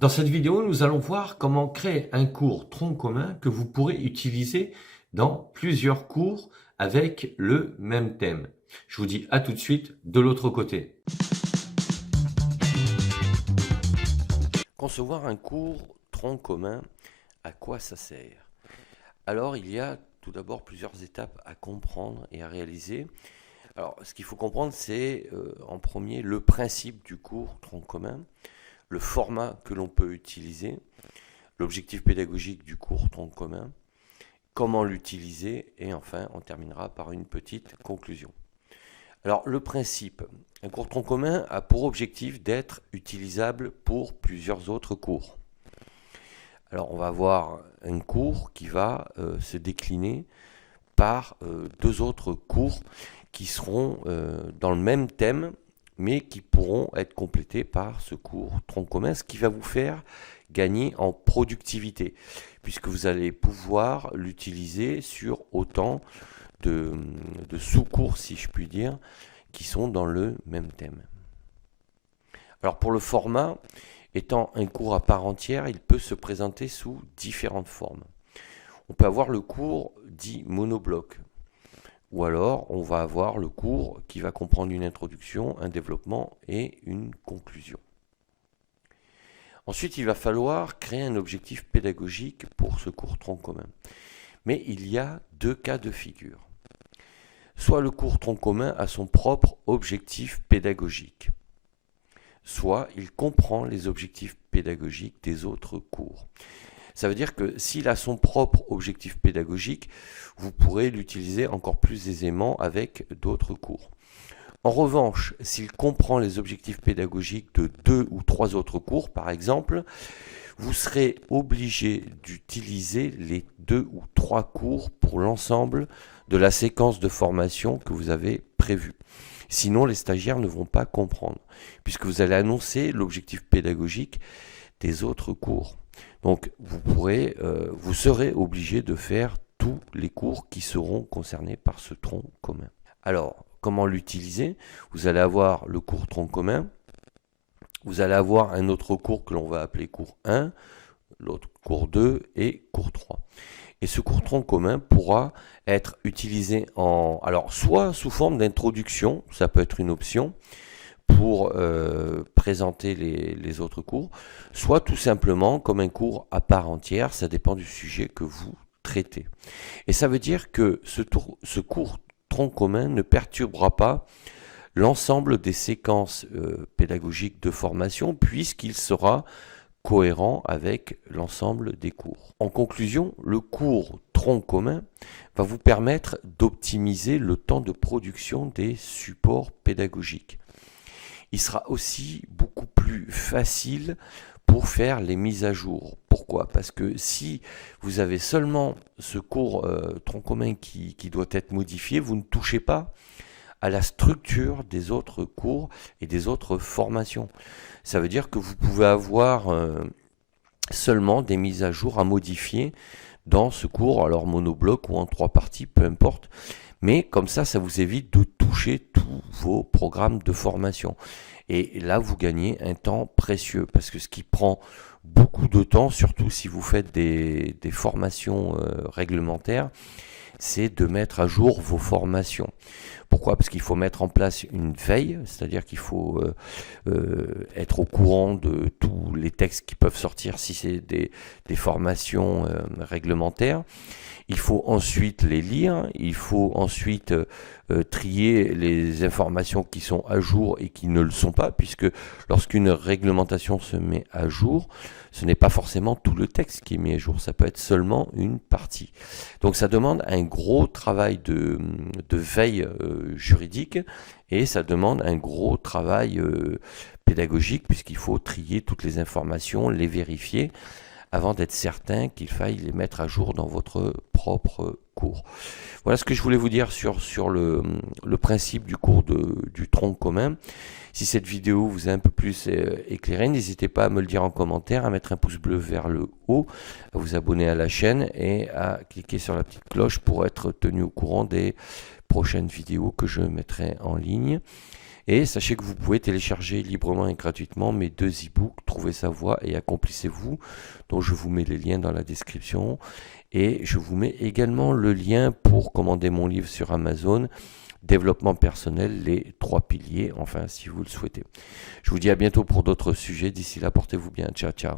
Dans cette vidéo, nous allons voir comment créer un cours tronc commun que vous pourrez utiliser dans plusieurs cours avec le même thème. Je vous dis à tout de suite de l'autre côté. Concevoir un cours tronc commun, à quoi ça sert? Alors, il y a tout d'abord plusieurs étapes à comprendre et à réaliser. Alors, ce qu'il faut comprendre, c'est en premier le principe du cours tronc commun, le format que l'on peut utiliser, l'objectif pédagogique du cours tronc commun, comment l'utiliser et enfin, on terminera par une petite conclusion. Alors, le principe, un cours tronc commun a pour objectif d'être utilisable pour plusieurs autres cours. Alors, on va avoir un cours qui va se décliner par deux autres cours qui seront dans le même thème, mais qui pourront être complétés par ce cours tronc commun, ce qui va vous faire gagner en productivité, puisque vous allez pouvoir l'utiliser sur autant de sous-cours, si je puis dire, qui sont dans le même thème. Alors pour le format, étant un cours à part entière, il peut se présenter sous différentes formes. On peut avoir le cours dit monobloc, ou alors on va avoir le cours qui va comprendre une introduction, un développement et une conclusion. Ensuite, il va falloir créer un objectif pédagogique pour ce cours tronc commun. Mais il y a deux cas de figure. Soit le cours tronc commun a son propre objectif pédagogique, soit il comprend les objectifs pédagogiques des autres cours. Ça veut dire que s'il a son propre objectif pédagogique, vous pourrez l'utiliser encore plus aisément avec d'autres cours. En revanche, s'il comprend les objectifs pédagogiques de deux ou trois autres cours, par exemple, vous serez obligé d'utiliser les deux ou trois cours pour l'ensemble de la séquence de formation que vous avez prévue. Sinon, les stagiaires ne vont pas comprendre, puisque vous allez annoncer l'objectif pédagogique des autres cours. Donc, vous serez obligé de faire tous les cours qui seront concernés par ce tronc commun. Alors, comment l'utiliser? Vous allez avoir le cours tronc commun, vous allez avoir un autre cours que l'on va appeler cours 1, l'autre cours 2 et cours 3. Et ce cours tronc commun pourra être utilisé alors soit sous forme d'introduction, ça peut être une option pour présenter les autres cours, soit tout simplement comme un cours à part entière, ça dépend du sujet que vous traitez. Et ça veut dire que ce cours tronc commun ne perturbera pas l'ensemble des séquences pédagogiques de formation puisqu'il sera cohérent avec l'ensemble des cours. En conclusion, le cours tronc commun va vous permettre d'optimiser le temps de production des supports pédagogiques. Il sera aussi beaucoup plus facile pour faire les mises à jour. Pourquoi? Parce que si vous avez seulement ce cours tronc commun qui doit être modifié, vous ne touchez pas à la structure des autres cours et des autres formations. Ça veut dire que vous pouvez avoir seulement des mises à jour à modifier dans ce cours, alors monobloc ou en trois parties, peu importe. Mais comme ça vous évite de toucher tous vos programmes de formation. Et là, vous gagnez un temps précieux, parce que ce qui prend beaucoup de temps, surtout si vous faites des formations réglementaires, c'est de mettre à jour vos formations. Pourquoi? Parce qu'il faut mettre en place une veille, c'est-à-dire qu'il faut être au courant de tous les textes qui peuvent sortir si c'est des formations réglementaires. Il faut ensuite les lire, il faut ensuite trier les informations qui sont à jour et qui ne le sont pas, puisque lorsqu'une réglementation se met à jour, ce n'est pas forcément tout le texte qui est mis à jour, ça peut être seulement une partie. Donc ça demande un gros travail de veille juridique et ça demande un gros travail pédagogique puisqu'il faut trier toutes les informations, les vérifier avant d'être certain qu'il faille les mettre à jour dans votre propre cours. Voilà ce que je voulais vous dire sur le principe du cours du tronc commun. Si cette vidéo vous a un peu plus éclairé, n'hésitez pas à me le dire en commentaire, à mettre un pouce bleu vers le haut, à vous abonner à la chaîne et à cliquer sur la petite cloche pour être tenu au courant des prochaines vidéos que je mettrai en ligne. Et sachez que vous pouvez télécharger librement et gratuitement mes 2 e-books, Trouvez sa voie et Accomplissez-vous, dont je vous mets les liens dans la description. Et je vous mets également le lien pour commander mon livre sur Amazon, Développement personnel, les 3 piliers, enfin si vous le souhaitez. Je vous dis à bientôt pour d'autres sujets. D'ici là, portez-vous bien. Ciao, ciao.